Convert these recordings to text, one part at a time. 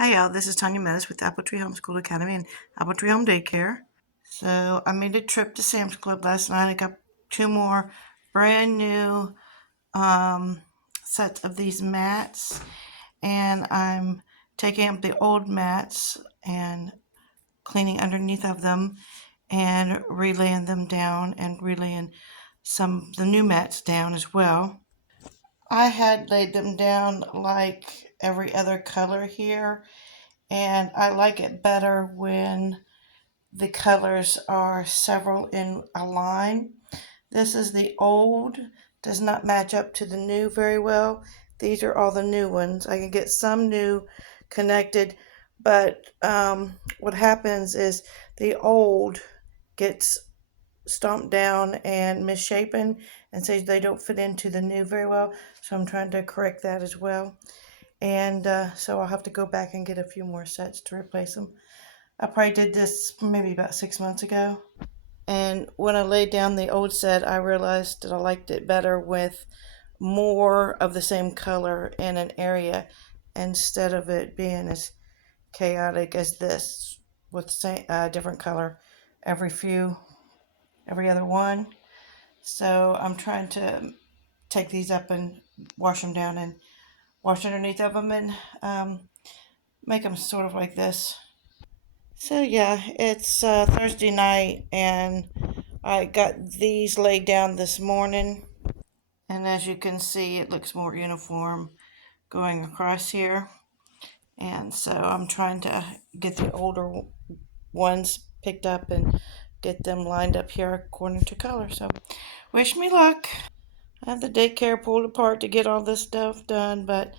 Hi y'all, this is Tanya Meadows with Apple Tree Homeschool Academy and Apple Tree Home Daycare. So I made a trip to Sam's Club last night. I got two more brand new sets of these mats, and I'm taking up the old mats and cleaning underneath of them and relaying them down and relaying some of the new mats down as well. I had laid them down like every other color here, and I like it better when the colors are several in a line. This is the old, does not match up to the new very well. These are all the new ones. I can get some new connected, but what happens is the old gets stomped down and misshapen, and so they don't fit into the new very well. So I'm trying to correct that as well. And so I'll have to go back and get a few more sets to replace them. I probably did this maybe about 6 months ago. And when I laid down the old set, I realized that I liked it better with more of the same color in an area instead of it being as chaotic as this with the same different color every other one. So I'm trying to take these up and wash them down and wash underneath of them and make them sort of like this. So yeah, it's Thursday night, and I got these laid down this morning, and as you can see, it looks more uniform going across here. And so I'm trying to get the older ones picked up and get them lined up here according to color. So wish me luck. I have the daycare pulled apart to get all this stuff done, but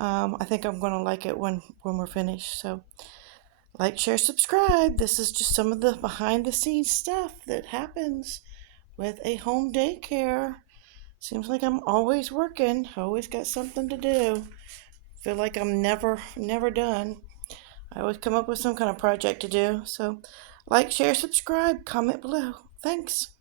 I think I'm going to like it when we're finished. So like, share, subscribe. This is just some of the behind the scenes stuff that happens with a home daycare. Seems like I'm always working, always got something to do. Feel like I'm never done. I always come up with some kind of project to do. So like, share, subscribe, comment below. Thanks.